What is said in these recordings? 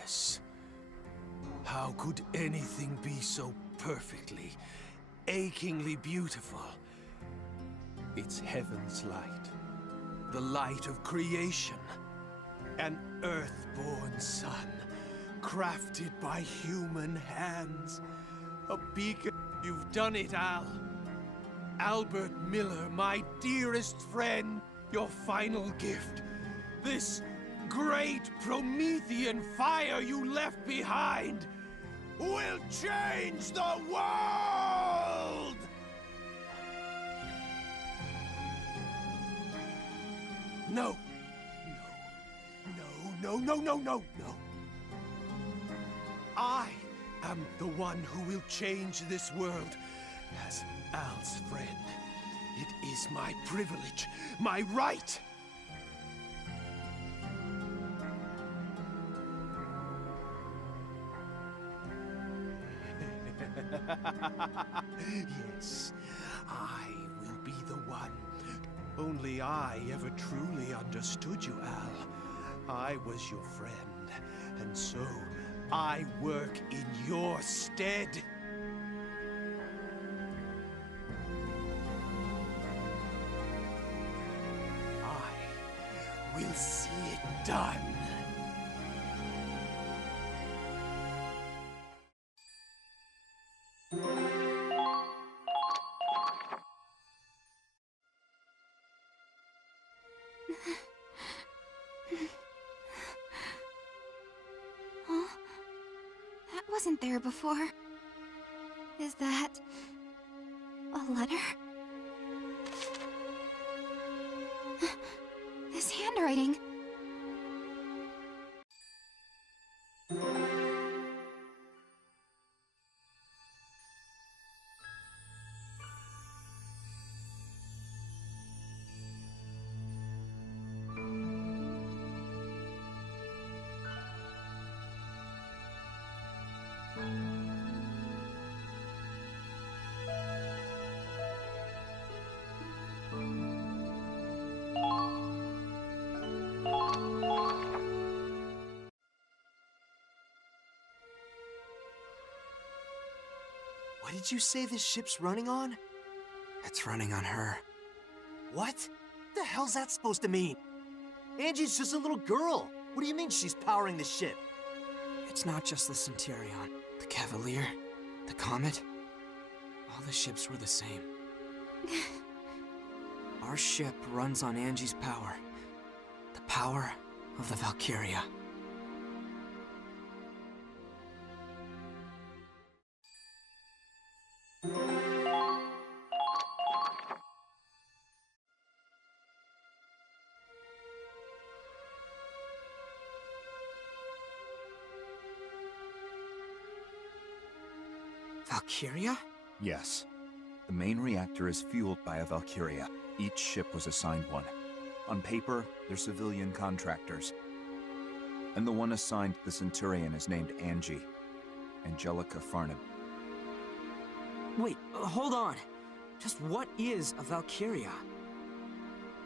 Yes. How could anything be so perfectly, achingly beautiful? It's heaven's light. The light of creation. An earthborn sun, crafted by human hands. A beacon. You've done it, Al. Albert Miller, my dearest friend. Your final gift. This great Promethean fire you left behind will change the world! No. No. I am the one who will change this world. As Al's friend, it is my privilege, my right. Yes, I will be the one. Only I ever truly understood you, Al. I was your friend, and so I work in your stead. I will see it done. Huh? That wasn't there before. Is that a letter? This handwriting. What did you say this ship's running on? It's running on her. What? The hell's that supposed to mean? Angie's just a little girl. What do you mean she's powering the ship? It's not just the Centurion, the Cavalier, the Comet. All the ships were the same. Our ship runs on Angie's power. The power of the Valkyria. Valkyria? Yes. The main reactor is fueled by a Valkyria. Each ship was assigned one. On paper, they're civilian contractors. And the one assigned to the Centurion is named Angie. Angelica Farnham. Wait, hold on. Just what is a Valkyria?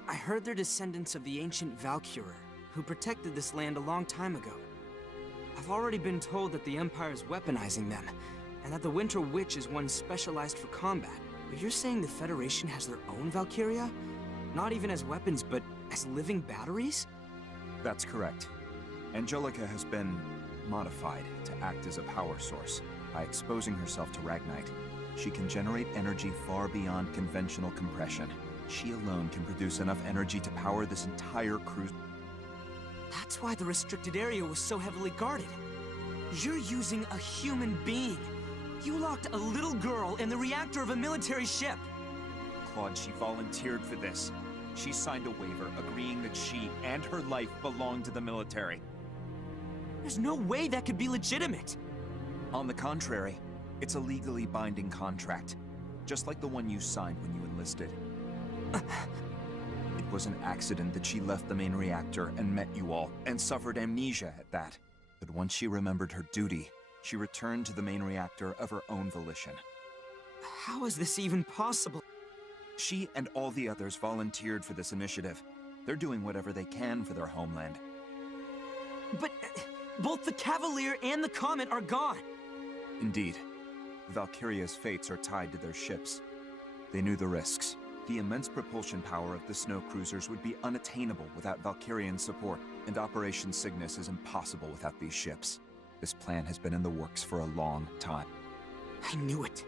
I heard they're descendants of the ancient Valkyrie, who protected this land a long time ago. I've already been told that the Empire's weaponizing them, and that the Winter Witch is one specialized for combat. But you're saying the Federation has their own Valkyria? Not even as weapons, but as living batteries? That's correct. Angelica has been modified to act as a power source. By exposing herself to Ragnite, she can generate energy far beyond conventional compression. She alone can produce enough energy to power this entire cruise. That's why the restricted area was so heavily guarded. You're using a human being. You locked a little girl in the reactor of a military ship. Claude, she volunteered for this. She signed a waiver agreeing that she and her life belong to the military. There's no way that could be legitimate. On the contrary, it's a legally binding contract, just like the one you signed when you enlisted. It was an accident that she left the main reactor and met you all, and suffered amnesia at that. But once she remembered her duty, she returned to the main reactor of her own volition. How is this even possible? She and all the others volunteered for this initiative. They're doing whatever they can for their homeland. But Both the Cavalier and the Comet are gone. Indeed. Valkyria's fates are tied to their ships. They knew the risks. The immense propulsion power of the snow cruisers would be unattainable without Valkyrian support, and Operation Cygnus is impossible without these ships. This plan has been in the works for a long time. I knew it.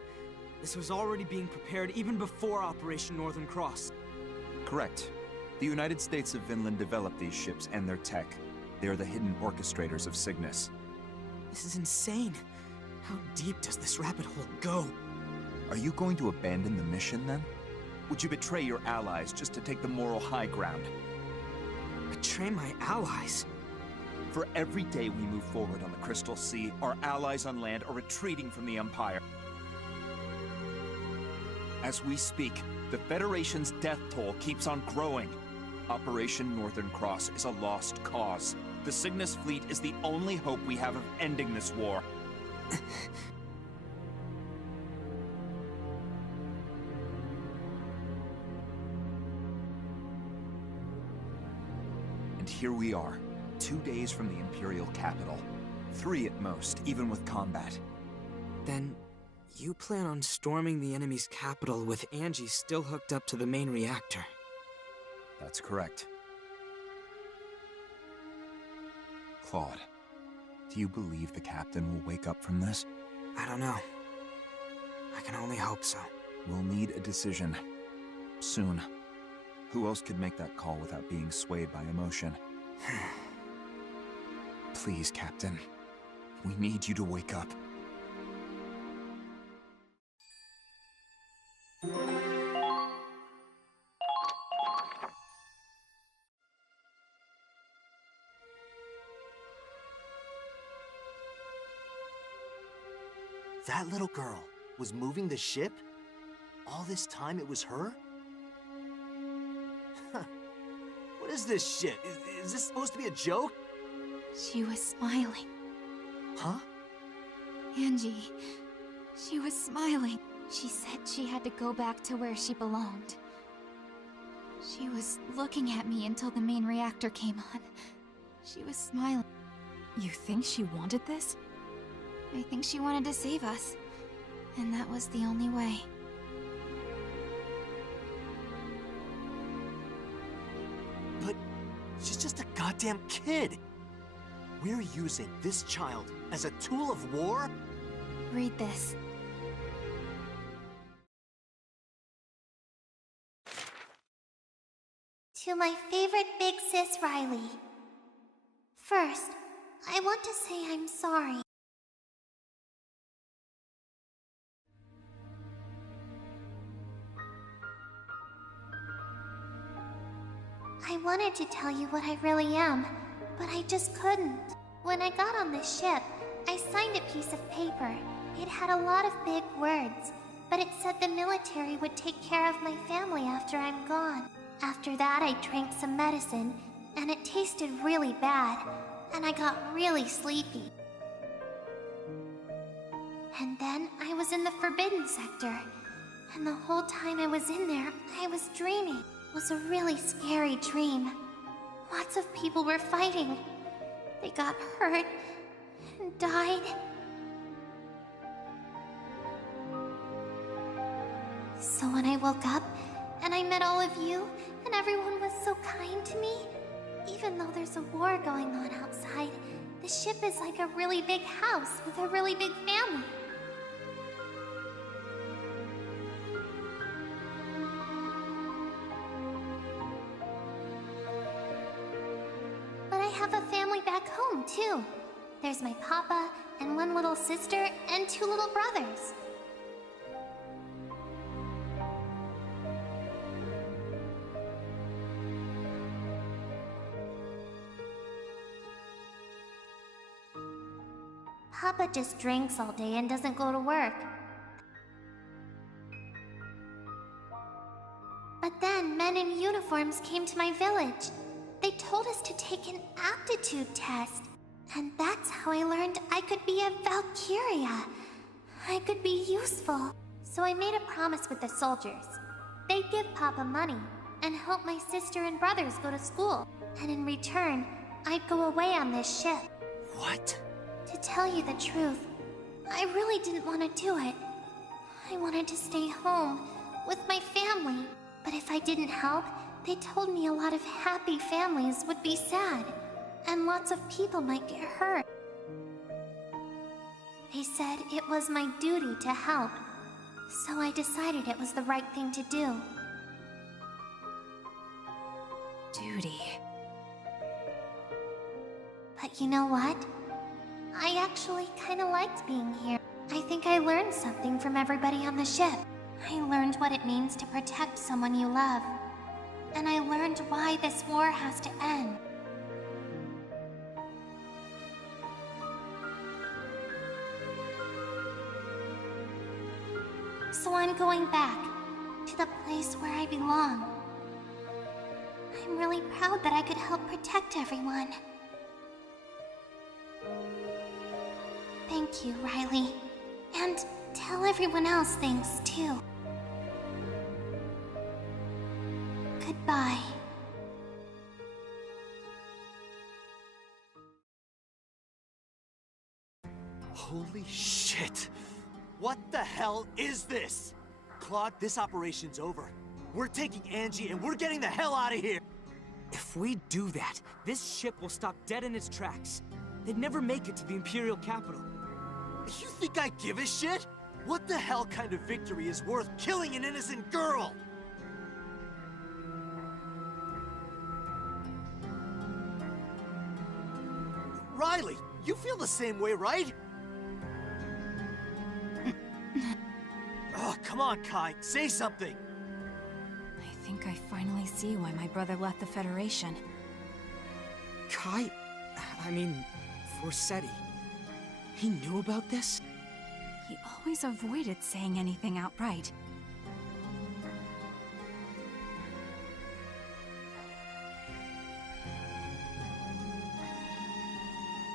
This was already being prepared even before Operation Northern Cross. Correct. The United States of Vinland developed these ships and their tech. They are the hidden orchestrators of Cygnus. This is insane. How deep does this rabbit hole go? Are you going to abandon the mission, then? Would you betray your allies just to take the moral high ground? Betray my allies? For every day we move forward on the Crystal Sea, our allies on land are retreating from the Empire. As we speak, the Federation's death toll keeps on growing. Operation Northern Cross is a lost cause. The Cygnus fleet is the only hope we have of ending this war. And here we are, 2 days from the Imperial capital. 3 at most, even with combat. Then, you plan on storming the enemy's capital with Angie still hooked up to the main reactor. That's correct. Claude, do you believe the captain will wake up from this? I don't know. I can only hope so. We'll need a decision. Soon. Who else could make that call without being swayed by emotion? Please, Captain. We need you to wake up. That little girl was moving the ship? All this time it was her? Huh. What is this shit? Is this supposed to be a joke? She was smiling. Huh? Angie. She was smiling. She said she had to go back to where she belonged. She was looking at me until the main reactor came on. She was smiling. You think she wanted this? I think she wanted to save us. And that was the only way. But she's just a goddamn kid. We're using this child as a tool of war? Read this. To my favorite big sis Riley. First, I want to say I'm sorry. I wanted to tell you what I really am, but I just couldn't. When I got on this ship, I signed a piece of paper. It had a lot of big words, but it said the military would take care of my family after I'm gone. After that, I drank some medicine, and it tasted really bad, and I got really sleepy. And then I was in the Forbidden Sector, and the whole time I was in there, I was dreaming. It was a really scary dream. Lots of people were fighting. They got hurt and died. So when I woke up, and I met all of you, and everyone was so kind to me, even though there's a war going on outside, the ship is like a really big house with a really big family. But I have a family back home, too. There's my papa, and one little sister, and 2 little brothers. Papa just drinks all day and doesn't go to work. But then men in uniforms came to my village. They told us to take an aptitude test. And that's how I learned I could be a Valkyria. I could be useful. So I made a promise with the soldiers. They'd give Papa money and help my sister and brothers go to school. And in return, I'd go away on this ship. What? To tell you the truth, I really didn't want to do it. I wanted to stay home with my family. But if I didn't help, they told me a lot of happy families would be sad, and lots of people might get hurt. They said it was my duty to help, so I decided it was the right thing to do. Duty. But you know what? I actually kinda liked being here. I think I learned something from everybody on the ship. I learned what it means to protect someone you love. And I learned why this war has to end. So I'm going back to the place where I belong. I'm really proud that I could help protect everyone. Thank you, Riley. And tell everyone else thanks, too. Goodbye. Holy shit! What the hell is this? Claude, this operation's over. We're taking Angie and we're getting the hell out of here! If we do that, this ship will stop dead in its tracks. They'd never make it to the Imperial capital. You think I give a shit? What the hell kind of victory is worth killing an innocent girl? Riley, you feel the same way, right? Oh, come on, Kai, say something! I think I finally see why my brother left the Federation. Kai? I mean, Forseti. He knew about this? He always avoided saying anything outright.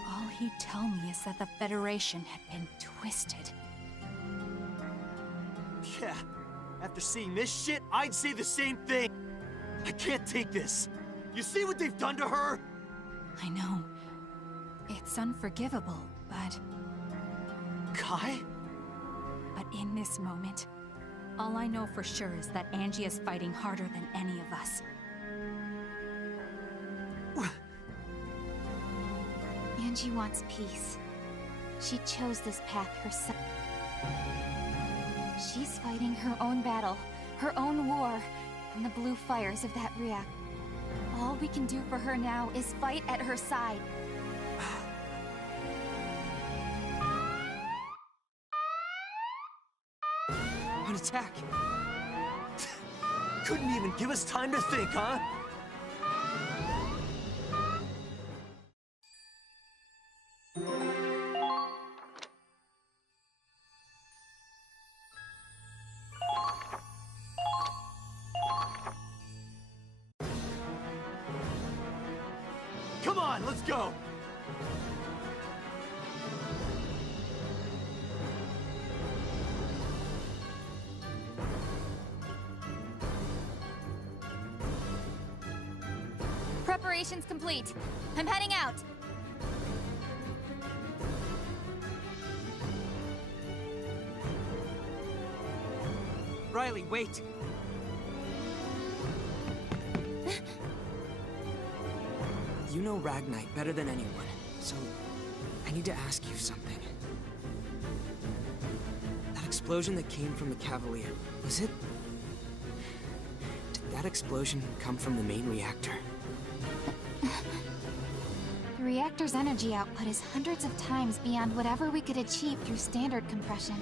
All he'd tell me is that the Federation had been twisted. Yeah, after seeing this shit, I'd say the same thing. I can't take this. You see what they've done to her? I know. It's unforgivable, but... Kai? But in this moment, all I know for sure is that Angie is fighting harder than any of us. Angie wants peace. She chose this path herself. She's fighting her own battle, her own war, in the blue fires of that reactor. All we can do for her now is fight at her side. On attack! Couldn't even give us time to think, huh? Come on, let's go! Preparations complete. I'm heading out. Riley, wait! You know Ragnite better than anyone, so I need to ask you something. That explosion that came from the Cavalier, was it... Did that explosion come from the main reactor? The reactor's energy output is hundreds of times beyond whatever we could achieve through standard compression.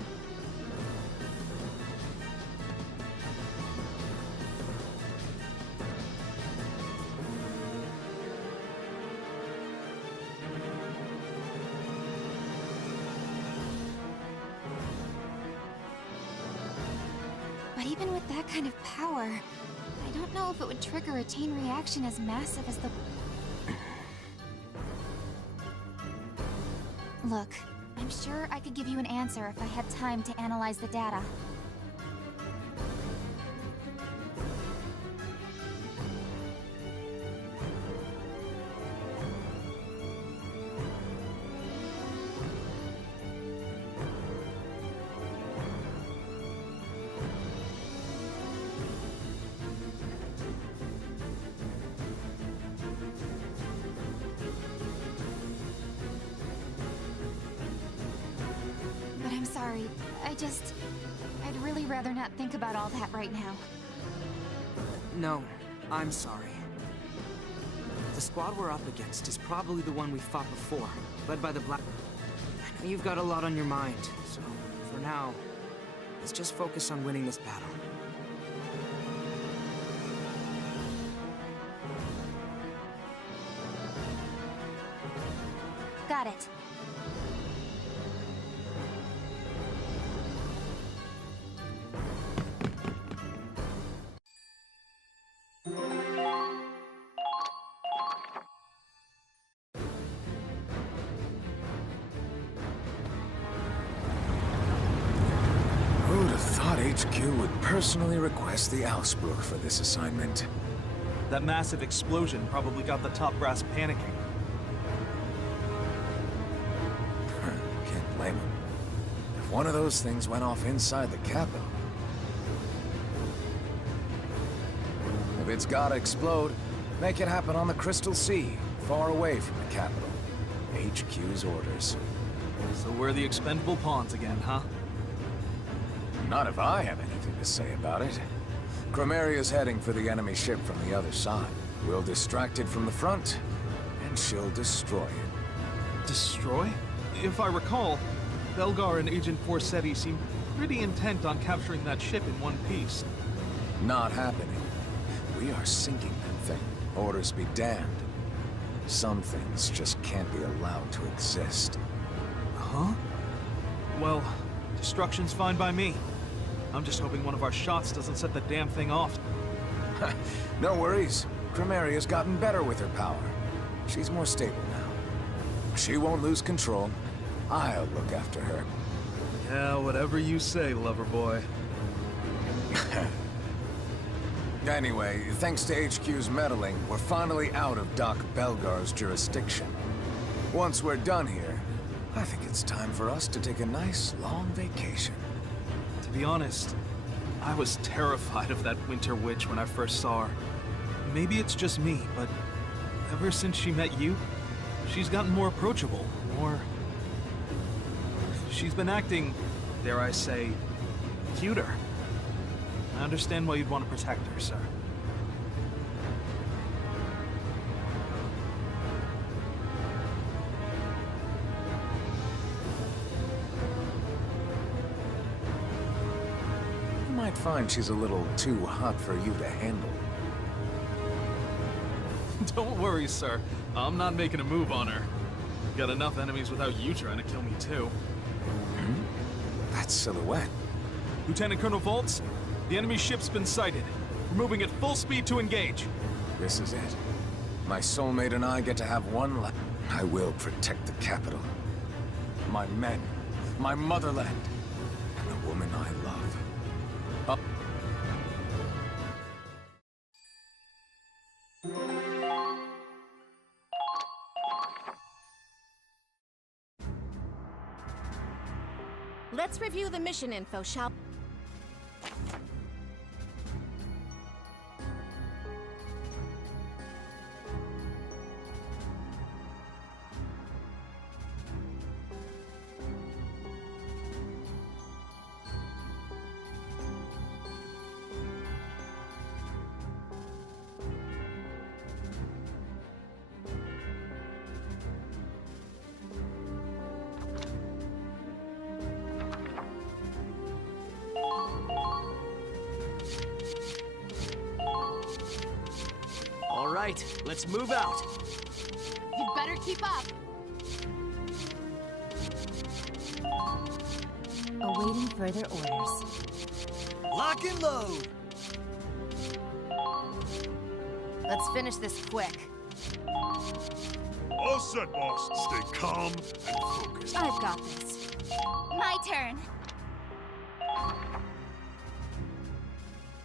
But even with that kind of power, I don't know if it would trigger a chain reaction as massive as the... Look, I'm sure I could give you an answer if I had time to analyze the data. sorry. I'd really rather not think about all that right now. No, I'm sorry. The squad we're up against is probably the one we fought before, led by the Black... I know you've got a lot on your mind, so for now, let's just focus on winning this battle. Got it. Who'd have thought HQ would personally request the Ausbruch for this assignment? That massive explosion probably got the top brass panicking. Can't blame him. If one of those things went off inside the capital... If it's gotta explode, make it happen on the Crystal Sea, far away from the capital. HQ's orders. So we're the expendable pawns again, huh? Not if I have anything to say about it. Chromaria's heading for the enemy ship from the other side. We'll distract it from the front, and she'll destroy it. Destroy? If I recall, Belgar and Agent Forsetti seemed pretty intent on capturing that ship in one piece. Not happening. We are sinking that thing. Orders be damned. Some things just can't be allowed to exist. Huh? Well, destruction's fine by me. I'm just hoping one of our shots doesn't set the damn thing off. No worries. Chromaria's gotten better with her power. She's more stable now. She won't lose control. I'll look after her. Yeah, whatever you say, lover boy. Anyway, thanks to HQ's meddling, we're finally out of Doc Belgar's jurisdiction. Once we're done here, I think it's time for us to take a nice, long vacation. To be honest, I was terrified of that Winter Witch when I first saw her. Maybe it's just me, but ever since she met you, she's gotten more approachable, more... She's been acting, dare I say, cuter. I understand why you'd want to protect her, sir. You might find she's a little too hot for you to handle. Don't worry, sir. I'm not making a move on her. Got enough enemies without you trying to kill me, too. That silhouette. Lieutenant Colonel Voltz, the enemy ship's been sighted. We're moving at full speed to engage. This is it. My soulmate and I get to have one life. I will protect the capital. My men. My motherland. And the woman I love. Up. Let's review the mission info, shall we? All right, let's move out. You'd better keep up. Awaiting further orders. Lock and load. Let's finish this quick. All set, boss. Stay calm and focused. I've got this. My turn.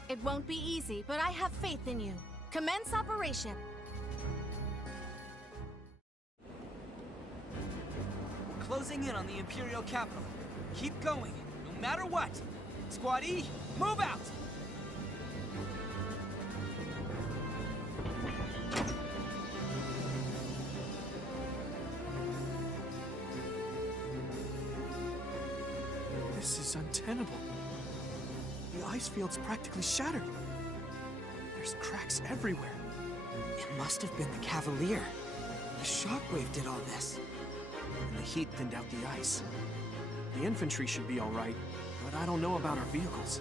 It won't be easy, but I have faith in you. Commence operation. We're closing in on the Imperial capital. Keep going, no matter what. Squad E, move out! is untenable. The ice field's practically shattered. There's cracks everywhere. It must have been the Cavalier. The shockwave did all this. And the heat thinned out the ice. The infantry should be all right, but I don't know about our vehicles.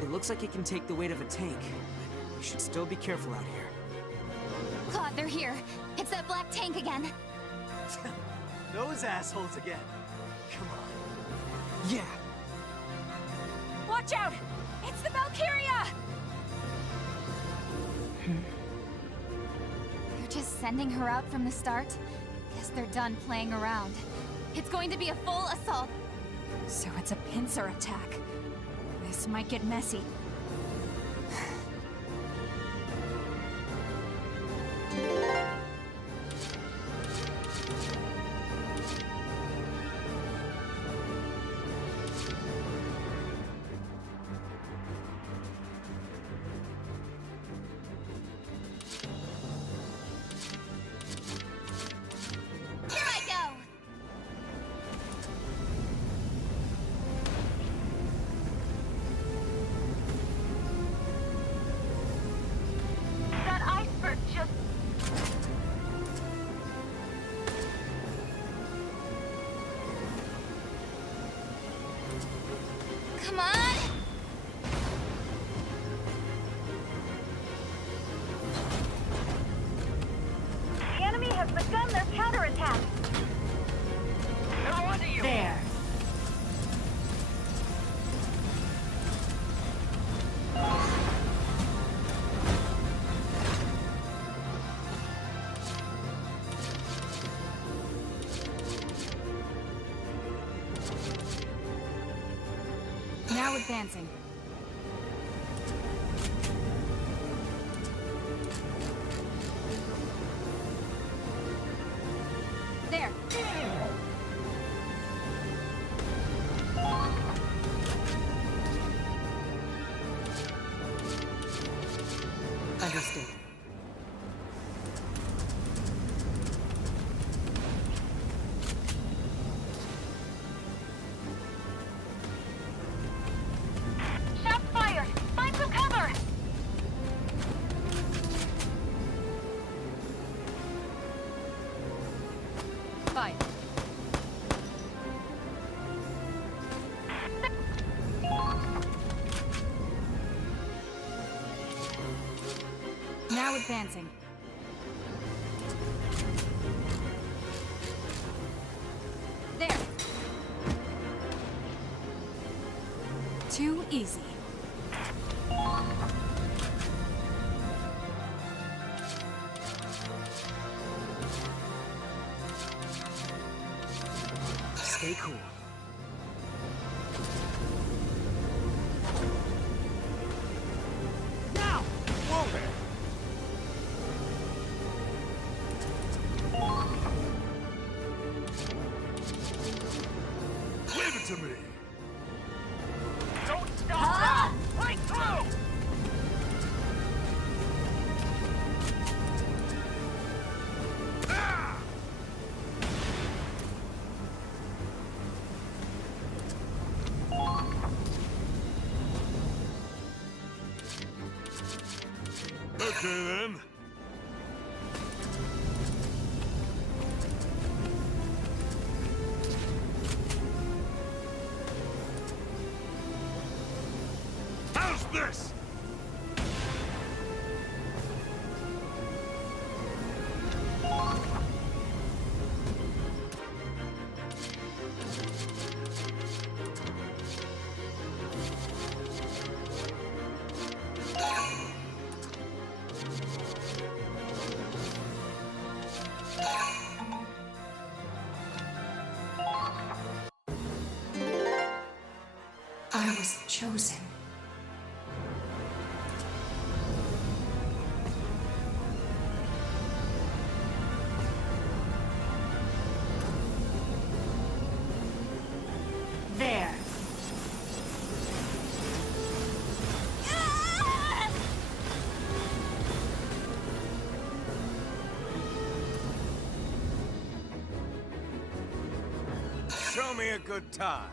It looks like it can take the weight of a tank. We should still be careful out here. Claude, they're here. It's that black tank again. Those assholes again. Come on. Yeah! Watch out! It's the Valkyria! They're just sending her out from the start? Guess they're done playing around. It's going to be a full assault. So it's a pincer attack. This might get messy. Here I go! That iceberg just... Come on! The enemy has begun their counterattack. There. Now advancing. There. Understood. Shots fired! Find some cover! Fire. Now advancing. There. Too easy. Stay cool. Now! Whoa there! Leave it to me! Don't stop! Right through! Ah! Okay then. How's this? I was chosen. There. Show me a good time.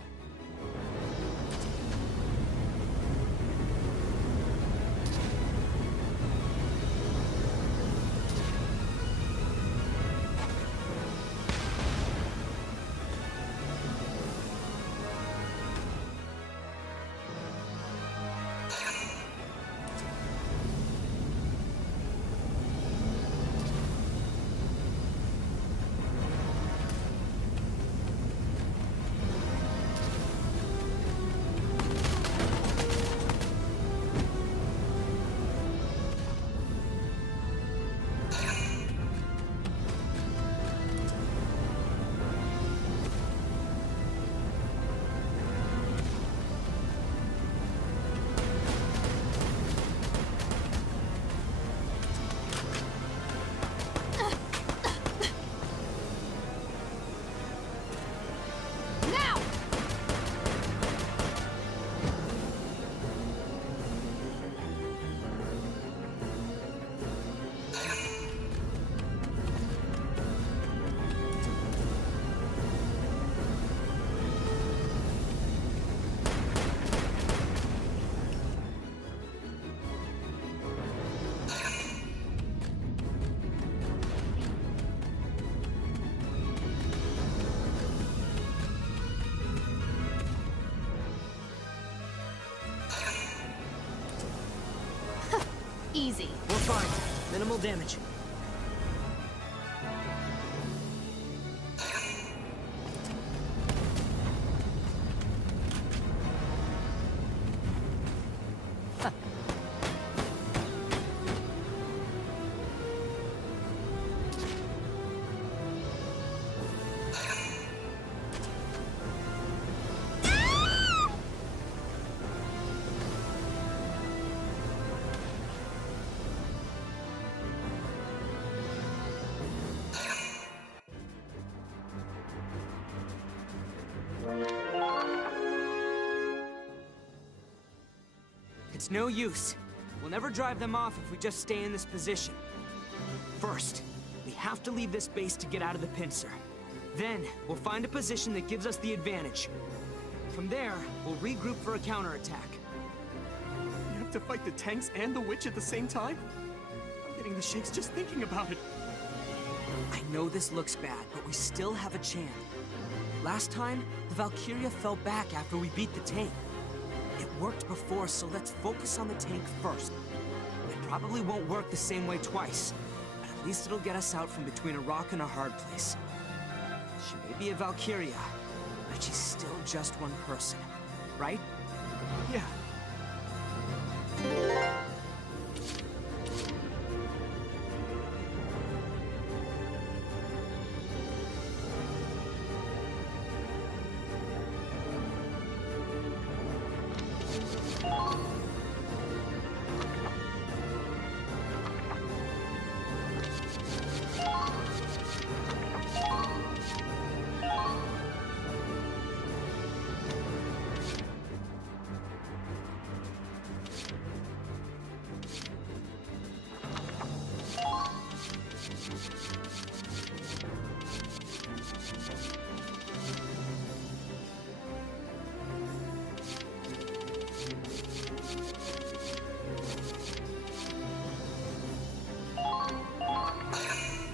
easy. We're fine. Minimal damage. It's no use. We'll never drive them off if we just stay in this position. First, we have to leave this base to get out of the pincer. Then, we'll find a position that gives us the advantage. From there, we'll regroup for a counterattack. You have to fight the tanks and the witch at the same time? I'm getting the shakes just thinking about it. I know this looks bad, but we still have a chance. Last time, the Valkyria fell back after we beat the tank. It worked before, so let's focus on the tank first. It probably won't work the same way twice, but at least it'll get us out from between a rock and a hard place. She may be a Valkyria, but she's still just one person, right? Yeah.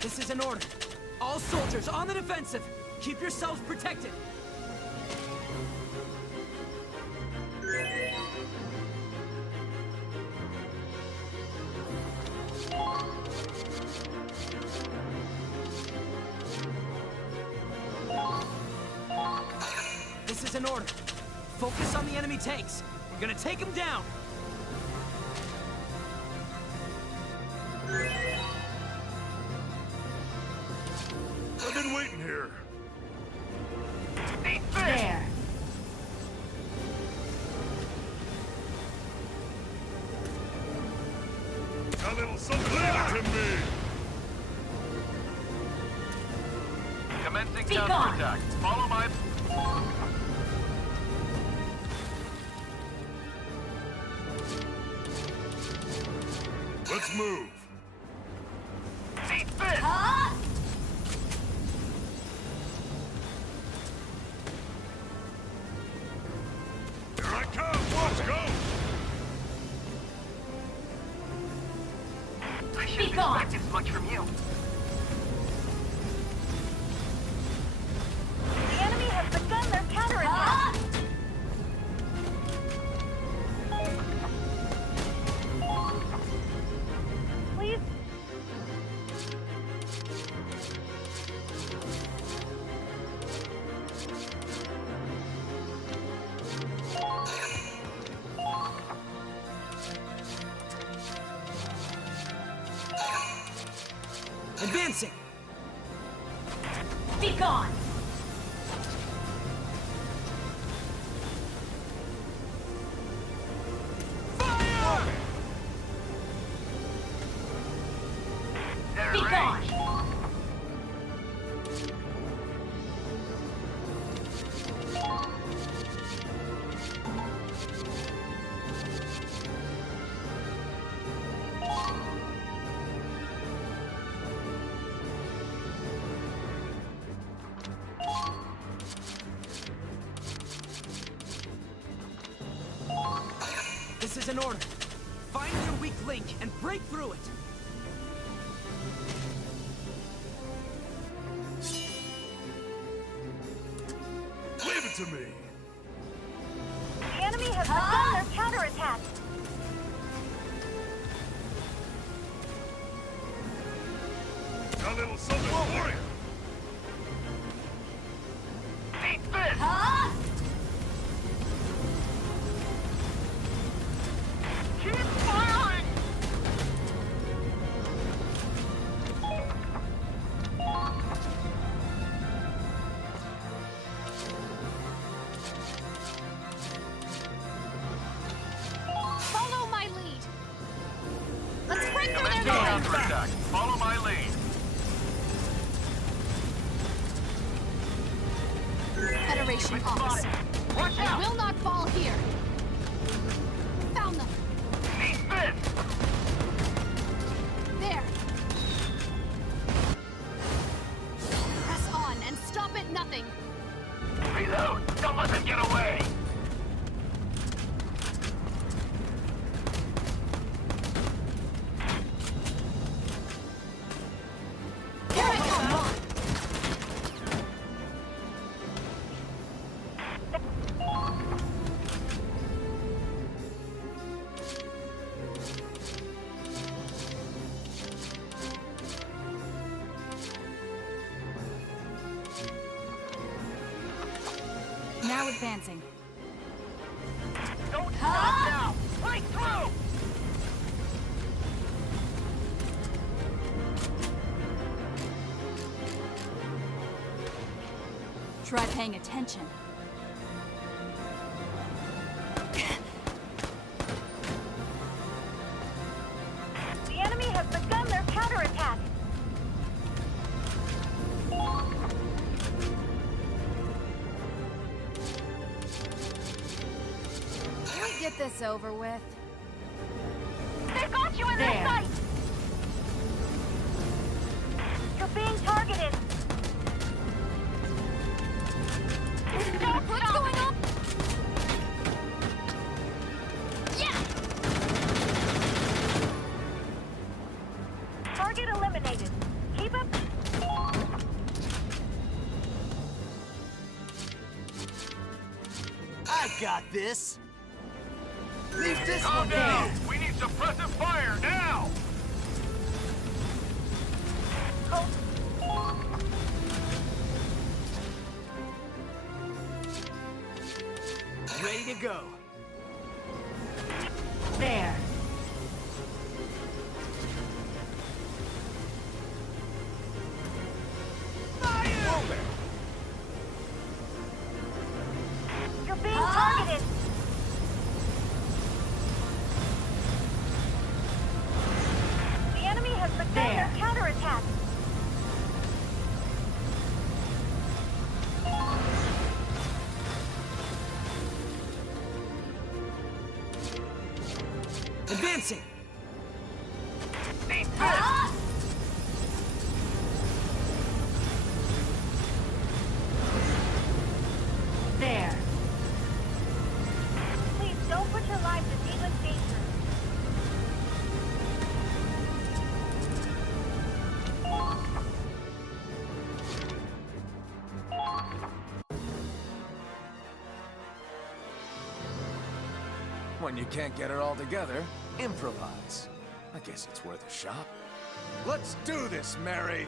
This is an order. All soldiers on the defensive. Keep yourselves protected. This is an order. Focus on the enemy tanks. We're gonna take them down. I've been waiting here. There. A little something to me. Commencing Be gone. counterattack. Follow my... Let's move. Eat this! Here I come. Let's go. I shouldn't expect this much from you. The enemy has begun their counterattack. Please. Advancing. Be gone. They're Be gone. range. This is an order. Find your weak link and break through it. Leave it to me. The enemy has begun their counterattack. a little something for you. Eat this! Keep firing! Follow my lead. Let's break through their Commencing lines. counterattack. Follow my lead. Federation officer. Watch I out! will not fall here. Found them. Eat this! There. Press on and stop at nothing. Reload! Don't let them get away! Here I come. Now advancing. Don't stop now! Break through! Try paying attention. The enemy has begun their counterattack. Can we get this over with? They've got you in their sight. You're being targeted. What's going on? Yeah! Target eliminated. Keep up. I got this. Leave this Calm one down! down. We need suppressive fire now! Ready to go. There. You're being targeted. The enemy has begun their counterattack. Advancing! Eat this! There. Please don't put your lives in needless danger. When you can't get it all together, improvise. I guess it's worth a shot. Let's do this, Mary!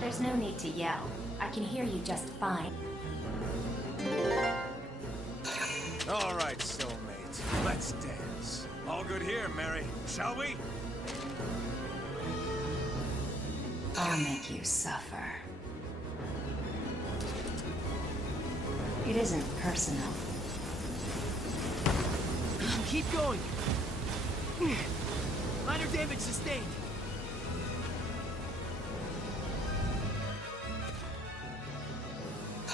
There's no need to yell. I can hear you just fine. All right, soulmate. Let's dance. All good here, Mary. Shall we? I'll make you suffer. It isn't personal. Keep going. Minor damage sustained.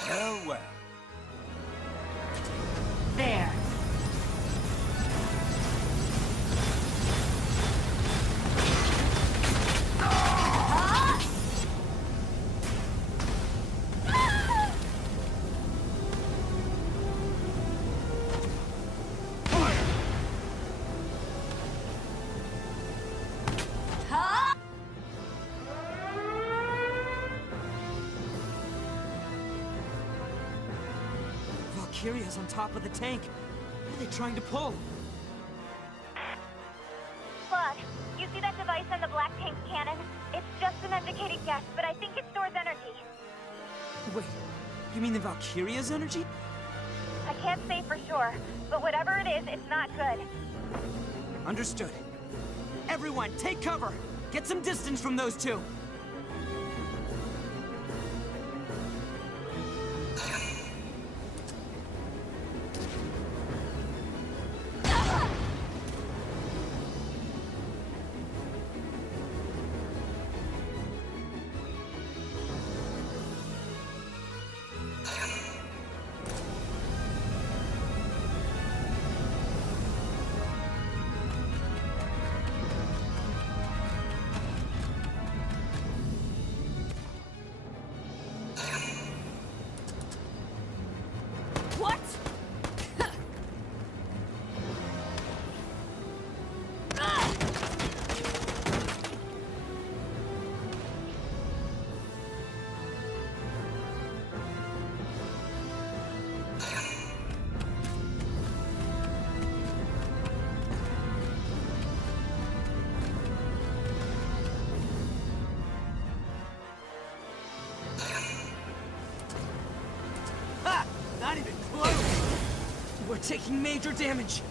Well, well. There. Valkyria's on top of the tank. What are they trying to pull? Bud, you see that device on the black tank cannon? It's just an guess, but I think it stores energy. Wait, you mean the Valkyria's energy? I can't say for sure, but whatever it is, it's not good. Understood. Everyone, take cover! Get some distance from those two! What? Ha! Not even close! We're taking major damage!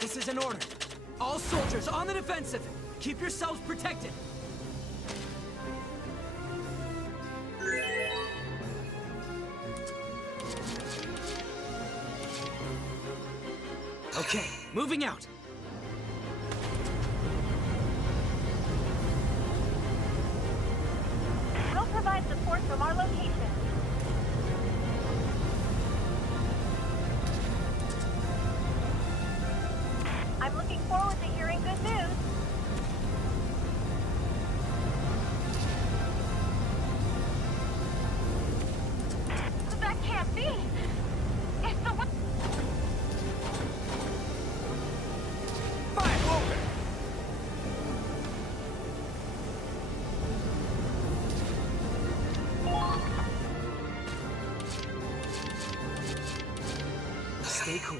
This is an order. All soldiers on the defensive! Keep yourselves protected! Okay, moving out. We'll provide support from our location. I'm looking forward to hearing good news. That can't be! It's the one. Stay cool.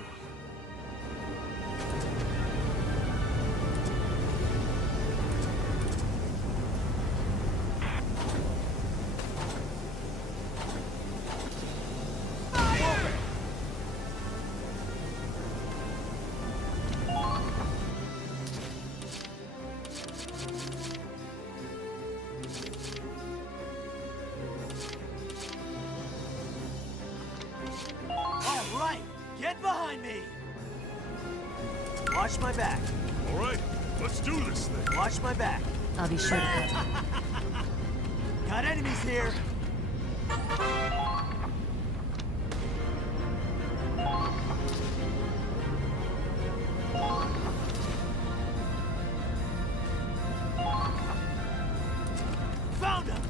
All right, get behind me! Watch my back. All right, let's do this thing. Watch my back. I'll be sure to cover. Got enemies here. Found him!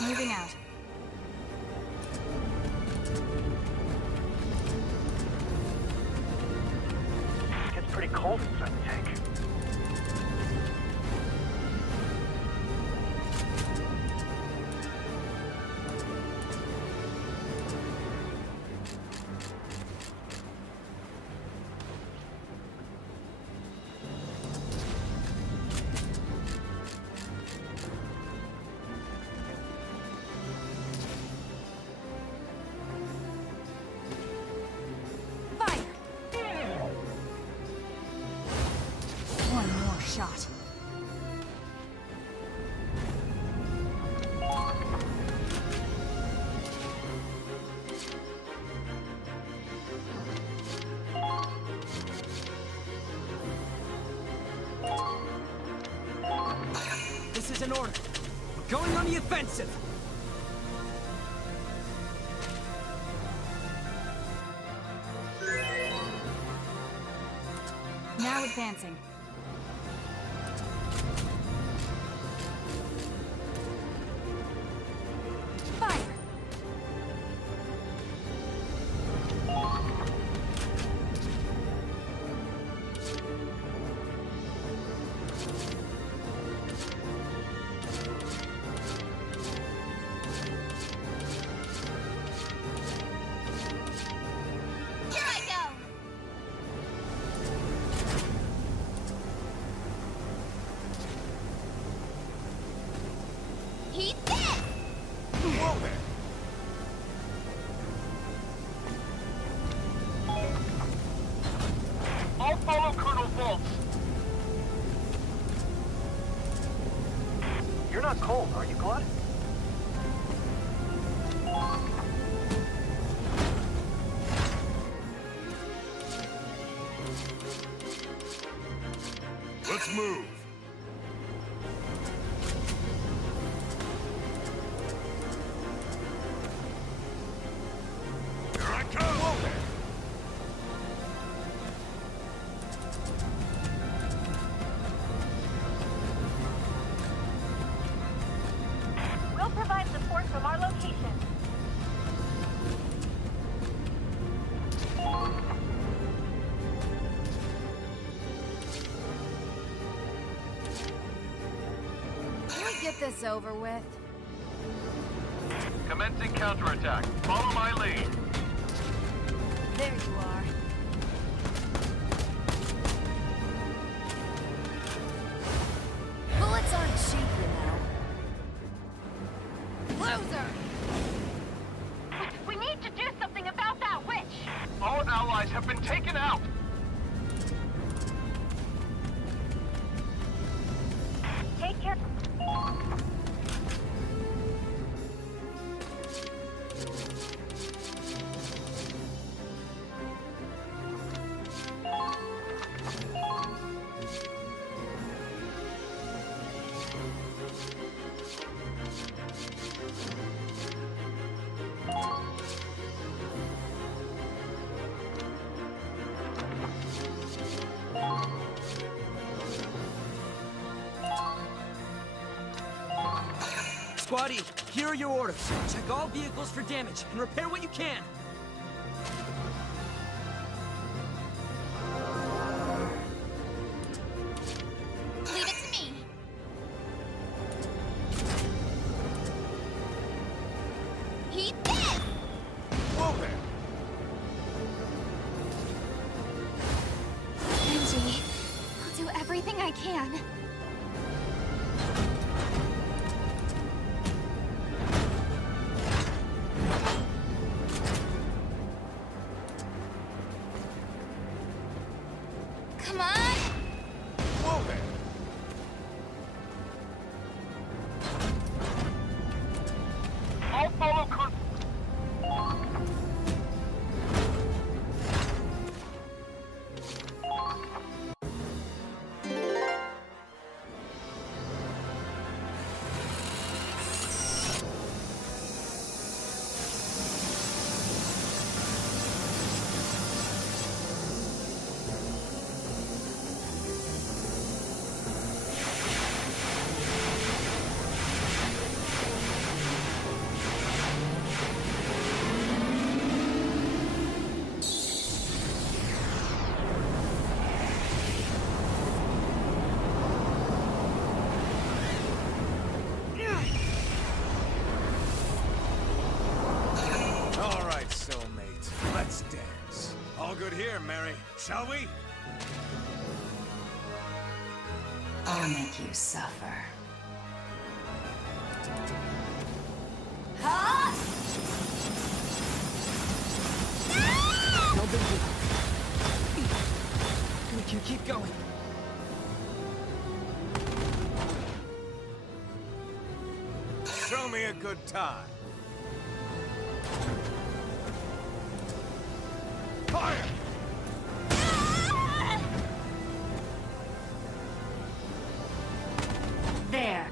Moving out. It's pretty cold inside the tank. One more shot. This is an order. We're going on the offensive! Now advancing. Eat this! Whoa there! I'll follow Colonel Volts. You're not cold, are you, Claude? Let's move. Here I come! Whoa there! We'll provide support from our location. Can we get this over with? Commencing counterattack. Follow my lead. There you are. Bullets aren't cheap, you know. Loser! We need to do something about that witch! All allies have been taken out. Take care. Squaddy, here are your orders. Check all vehicles for damage and repair what you can. Leave it to me. Eat this! Whoa there! Angie, I'll do everything I can. Come on! Whoa there! I'll follow Colonel... All right, soulmate. Let's dance. All good here, Mary. Shall we? I'll make you suffer. No big deal. We can keep going. Show me a good time. Fire! There.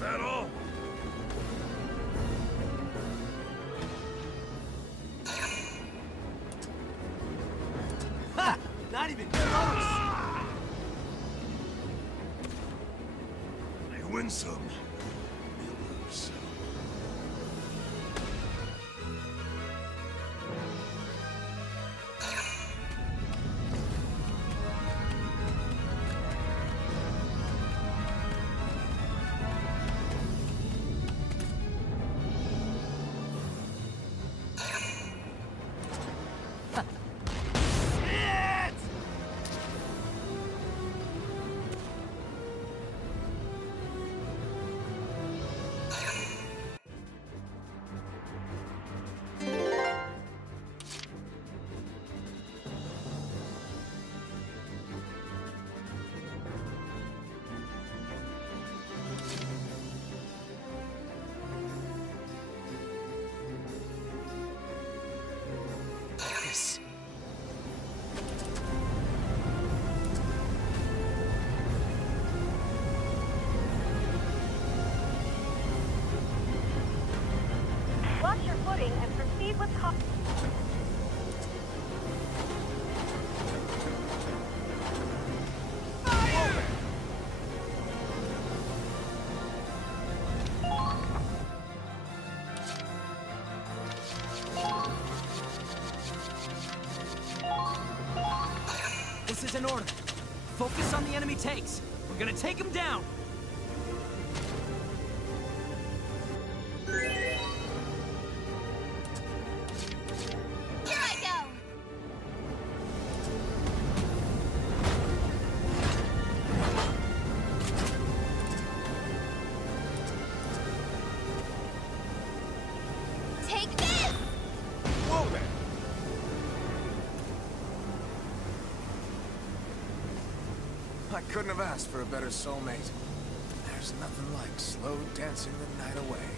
That all? Ha! Not even close! You win some, you lose some. This is an order. Focus on the enemy tanks. We're gonna take them down. Here I go! Take this! Whoa there! I couldn't have asked for a better soulmate. There's nothing like slow dancing the night away.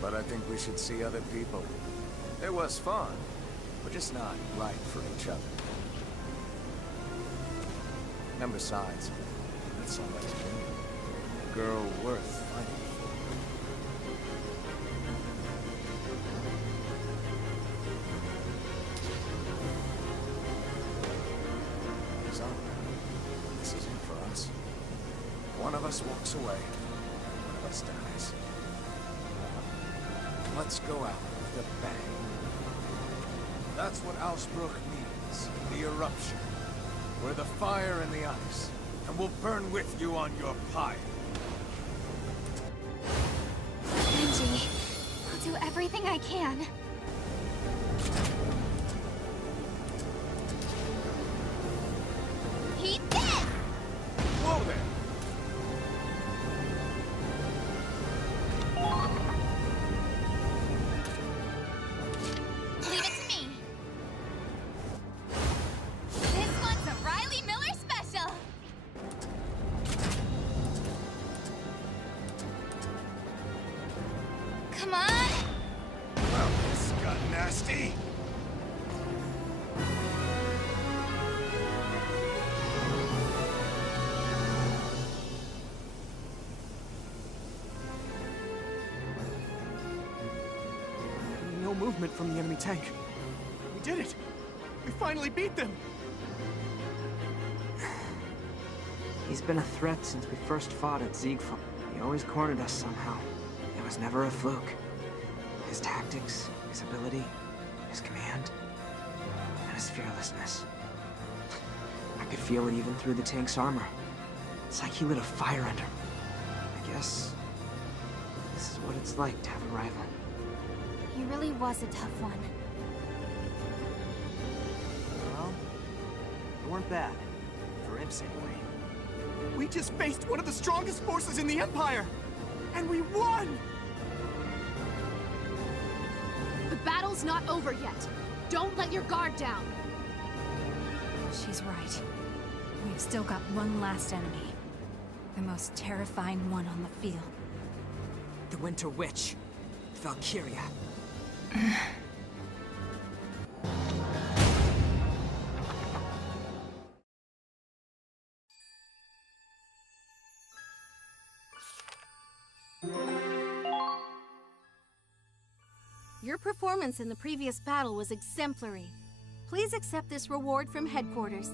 But I think we should see other people. It was fun. We're just not right for each other. And besides, that's somebody's opinion. A girl worth fighting for. So, this isn't for us. One of us walks away, one of us dies. Let's go out with a bang. That's what Ausbruch means, the eruption. We're the fire and the ice, and we'll burn with you on your pyre. Angie, I'll do everything I can. Eat this! Whoa there! Leave it to me. This one's a Riley Miller special. Come on. Well, this got nasty. No movement from the enemy tank. We did it! We finally beat them! He's been a threat since we first fought at Siegfried. He always cornered us somehow. It was never a fluke. His tactics, his ability, his command, and his fearlessness. I could feel it even through the tank's armor. It's like he lit a fire under me. I guess this is what it's like to have a rival. He really was a tough one. Well, we weren't bad. For Imps, anyway. We just faced one of the strongest forces in the Empire! And we won! The battle's not over yet. Don't let your guard down. She's right. We've still got one last enemy. The most terrifying one on the field. The Winter Witch, Valkyria. Your performance in the previous battle was exemplary. Please accept this reward from headquarters.